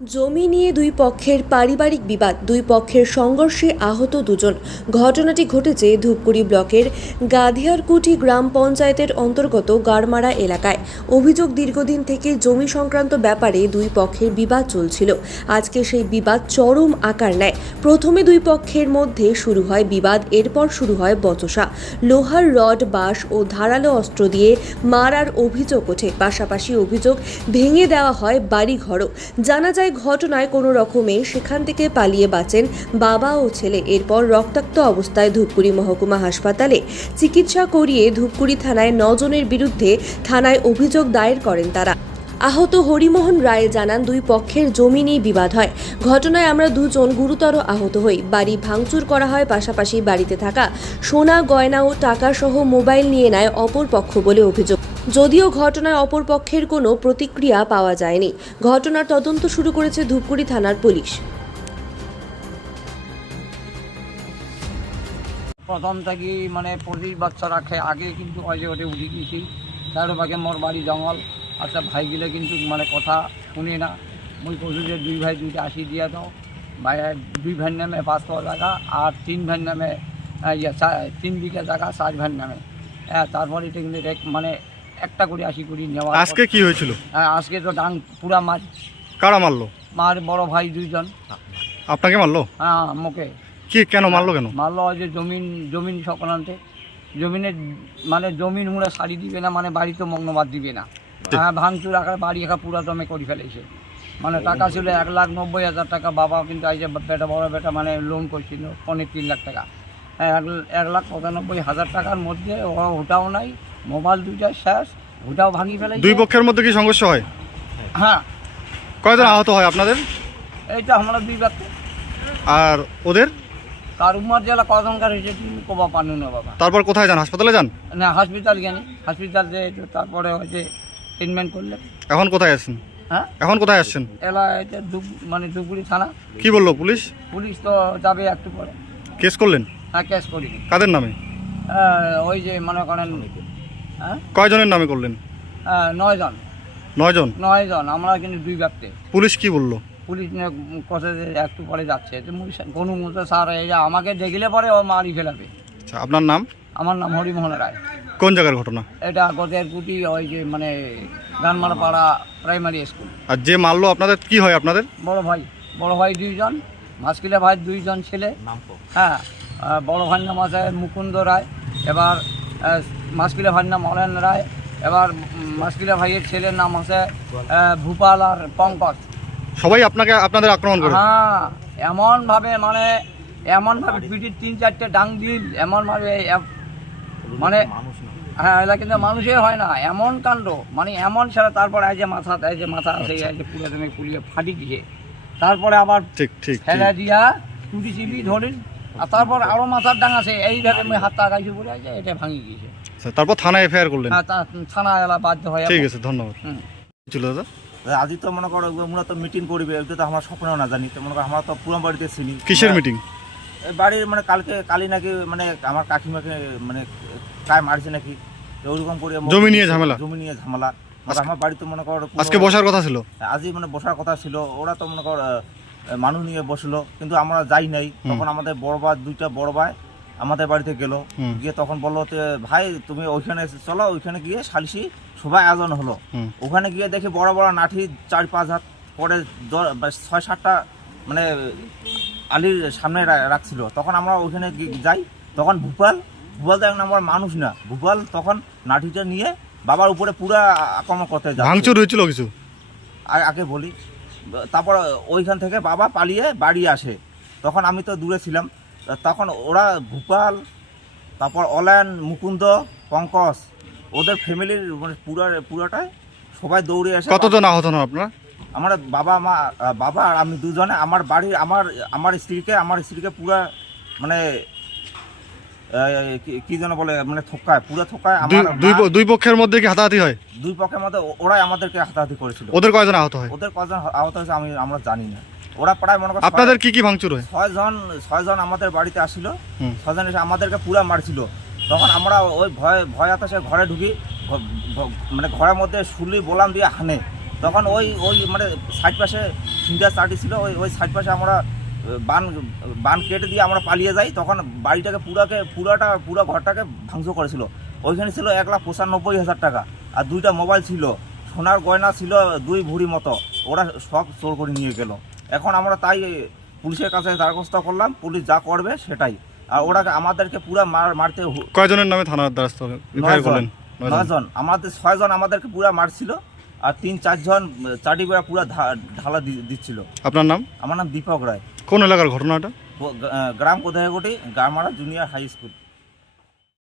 জমি নিয়ে দুই পক্ষের পারিবারিক বিবাদ, দুই পক্ষের সংঘর্ষে আহত দুজন। ঘটনাটি ঘটেছে ধূপগুড়ি ব্লকের গাধিয়ারকুঠি গ্রাম পঞ্চায়েতের অন্তর্গত গারমারা এলাকায়। অভিযোগ দীর্ঘদিন থেকে জমি সংক্রান্ত ব্যাপারে দুই পক্ষের বিবাদ চলছিল। আজকে সেই বিবাদ চরম আকার নেয়। প্রথমে দুই পক্ষের মধ্যে শুরু হয় বিবাদ, এরপর শুরু হয় বচসা। লোহার রড, বাঁশ ও ধারালো অস্ত্র দিয়ে মারার অভিযোগ ওঠে। পাশাপাশি অভিযোগ ভেঙে দেওয়া হয় বাড়িঘরও। জানা যায় ঘটনায় কোনো রকমে সেখান থেকে পালিয়ে বাঁচেন বাবা ও ছেলে। এরপর রক্তাক্ত অবস্থায় ধূপগুড়ি মহকুমা হাসপাতালে চিকিৎসা করিয়ে ধূপগুড়ি থানায় নজনের বিরুদ্ধে থানায় অভিযোগ দায়ের করেন তারা। আহত হরিমোহন রায় জানান, দুই পক্ষের জমি নিয়ে বিবাদ হয়। ঘটনায় আমরা দুজন গুরুতর আহত হই। বাড়ি ভাঙচুর করা হয়, পাশাপাশি বাড়িতে থাকা সোনা, গয়না ও টাকা সহ মোবাইল নিয়ে নেয় অপর পক্ষ বলে অভিযোগ। যদিও ঘটনায় অপর পক্ষের কোনো প্রতিক্রিয়া পাওয়া যায়নি। ঘটনার তদন্ত শুরু করেছে ধূপগুড়ি থানার পুলিশ। প্রথম থেকে মানে পঁচিশ বাচ্চা রাখে, আগে কিন্তু অজে ওটে উঠে গেছি তার ভাগে মোর বাড়ি জঙ্গল। আচ্ছা ভাইগুলো কিন্তু মানে কথা শুনে না। মুই কচু যে দুই ভাই দুইটা আসি দিয়া দাও। ভাই দুই ভাইয়ের নামে পাঁচশো টাকা আর তিন ভাইয়ের নামে ইয়ে, তিন বিঘা টাকা চার ভাইয়ের নামে। হ্যাঁ তারপরে এটা কিন্তু মানে একটা করে আশি করি নেওয়া আজকে কি হয়েছিল? আজকে তো ডাং পুরা মাছ। কারা মারলো? মার বড় ভাই দুইজন। আপনাকে মারলো? হ্যাঁ মুখে কি কেন মারলো কেন? মারলো যে জমিন জমিন সংক্রান্তে। জমিনের মানে জমিন মুড়ে শাড়ি দিবে না মানে বাড়িতে মগ্নবাদ দিবে না। হ্যাঁ। ভাঙচুর আকার বাড়ি একা পুরা দমে করে ফেলেছে। মানে টাকা ছিল এক লাখ নব্বই হাজার টাকা বাবা কিন্তু এই যে বেটা বড় বেটা মানে লোন করছিল পনেরো তিন লাখ টাকা। হ্যাঁ এক লাখ পঁচানব্বই হাজার টাকার মধ্যে ও ওটাও নাই মোবাইল দুইটা শেষ ওটাও ভাঙি ফেলেছে। দুই পক্ষের মধ্যে কি সংঘর্ষ হয়? হ্যাঁ। কয়জন আহত হয় আপনাদের? এইটা আমরা দুই ব্যক্তি। আর ওদের? কার উমার জেলা কজনকার হয়েছে তুমি কবা পানু না বাবা। তারপর কোথায় যান? হাসপাতালে যান? না হসপিটাল গেনি। হসপিটাল যে তারপরে হচ্ছে ট্রিটমেন্ট করলে। এখন কোথায় আসছেন হ্যাঁ? এখন কোথায় আসছেন? এলা এটা মানে ধুপগুড়ি থানা। কি বলল পুলিশ? পুলিশ তো যাবে একটু পরে। কেস করলেন? হ্যাঁ ক্যাশ করিনি। কাদের নামে? ওই যে মনে করেন হ্যাঁ? কয়জনের নামে করলেন? নয়জন। নয়জন? নয়জন আমরা কিন্তু দুই ব্যক্তি। পুলিশ কি বলল? পুলিশ কথা একটু পরে যাচ্ছে। গনু মুতো স্যার এই আমাকে দেখলে পরে ও মারি ফেলাবে। আচ্ছা আপনার নাম? আমার নাম হরিমোহন রায়। কোন জায়গার ঘটনা? এটা গদের গুটি ওই যে মানে গানমারপাড়া প্রাইমারি স্কুল আর যে মারলো আপনাদের কি হয় আপনাদের? বড় ভাই বড় ভাই দুইজন মাসকিলা ভাই দুইজন ছেলে। হ্যাঁ বড় ভাইয়ের নাম আছে মুকুন্দ রায় এবার মাসকিলা ভাইয়ের নাম অলেন রায় এবার মাসকিলা ভাইয়ের ছেলের নাম আছে ভূপাল আর পঙ্কজ। সবাই আপনাকে আপনাদের আক্রমণ করে? হ্যাঁ এমনভাবে মানে এমনভাবে পিঠির তিন চারটে ডাং দিল এমনভাবে মানে হ্যাঁ এটা কিন্তু মানুষের হয় না। এমন কাণ্ড মানে এমন ছাড়া তারপরে এই যে মাথা এই যে মাথা আছে এই যে পুরো তুমি পুলিয়ে ফাটি দিয়ে তারপরে আবার ঠিক ঠিক ফেলে দিয়া টুটি চিপি ধরিল। আর তারপর আরও মাথার ডাং আছে এইভাবে আমি হাতটা আগাইছি বলে আছে এটা ভাঙি গিয়েছে আচ্ছা, তারপর থানায় এফআইআর করলেন? হ্যাঁ থানা এলা বাধ্য হয়ে ঠিক আছে ধন্যবাদ। হুম। ছিল দাদা? আজি তো মনে করো আমরা তো মিটিং করবে এটা তো আমার স্বপ্নেও না জানি তো মনে করো আমরা তো পুরান বাড়িতে চিনি। কিসের মিটিং এই বাড়ির মানে কালকে কালি নাকি মানে আমার কাকিমাকে মানে কায় মারছে নাকি? তো ওরকম করে জমি নিয়ে ঝামেলা? জমি নিয়ে ঝামেলা। মানে আমার বাড়িতে মনে করো আজকে বসার কথা ছিল? আজই মানে বসার কথা ছিল। ওরা তো মনে কর মানুষ নিয়ে বসল। কিন্তু আমরা যাই নাই। তখন আমাদের বড় ভাই দুইটা বড় ভাই আমাদের বাড়িতে গেল। গিয়ে তখন বলল যে ভাই তুমি ওইখানে চলো। ওইখানে গিয়ে সালিশি সবাই আয়োজন হলো। ওখানে গিয়ে দেখি বড় বড় নাঠি চার পাঁচ হাত পরে ছয় সাতটা মানে আলির সামনে রাখছিল। তখন আমরা ওইখানে যাই। তখন ভূপাল ভূপাল তো এক নম্বর মানুষ না। ভূপাল তখন নাঠিটা নিয়ে বাবার উপরে পুরা আক্রমণ করতে যায় ভাঙচুর হয়েছিল কিছু? আগে বলি। তারপর ওইখান থেকে বাবা পালিয়ে বাড়ি আসে। তখন আমি তো দূরে ছিলাম। তখন ওরা ভূপাল তারপর অলায়ন মুকুন্দ পঙ্কজ ওদের ফ্যামিলির মানে পুরা পুরাটাই সবাই দৌড়ে আসে কতজন আহত হন আপনারা? আমার বাবা মা বাবা আর আমি দুজনে। আমার বাড়ির আমার আমার স্ত্রীকে আমার স্ত্রীকে পুরা মানে কি- যেন বলে মানে থোকায় পুরো থোকায় দুই দুই পক্ষের মধ্যে কি হাতাহাতি হয়? দুই পক্ষের মধ্যে ওরাই আমাদেরকে হাতাহাতি করেছিল। ওদের কয়জন আহত হয়? ওদের কজন আহত হয়েছে আমি আমরা জানি না। ওরা প্রায় মনে করো আপনাদের কি কি ভাঙচুর হয়? ছয় জন ছয় জন আমাদের বাড়িতে আসছিল। ছয়জন এসে আমাদেরকে পুরা মারছিল। তখন আমরা ওই ভয় ভয় আতাসে ঘরে ঢুকি মানে ঘরের মধ্যে শুলি বোলাম দিয়ে হানে। তখন ওই ওই মানে সাইড পাশে সিন্টার চাটি ছিল ওই ওই সাইড পাশে আমরা বান বান কেটে দিয়ে আমরা পালিয়ে যাই তখন বাড়িটাকে পুরাকে পুরাটা পুরো ঘরটাকে ধ্বংস করেছিল। ওইখানে ছিল এক লাখ পঁচানব্বই হাজার টাকা আর দুইটা মোবাইল ছিল। সোনার গয়না ছিল দুই ভুড়ি মতো ওরা সব চোর করে নিয়ে গেল। এখন আমরা তাই পুলিশের কাছে দ্বারস্থ করলাম পুলিশ যা করবে সেটাই। আর ওরা আমাদেরকে পুরো মার মারতে কয়জনের নামে থানার দ্বারস্থ নয়জন। আমাদের ছয়জন আমাদেরকে পুরা মারছিল আর তিন চারজন চাটি বেড়া পুরা ঢালা দিচ্ছিল। আপনার নাম? আমার নাম দীপক রায়। কোন এলাকার ঘটনাটা? গ্রাম কোথায় Goti Garmara junior high school.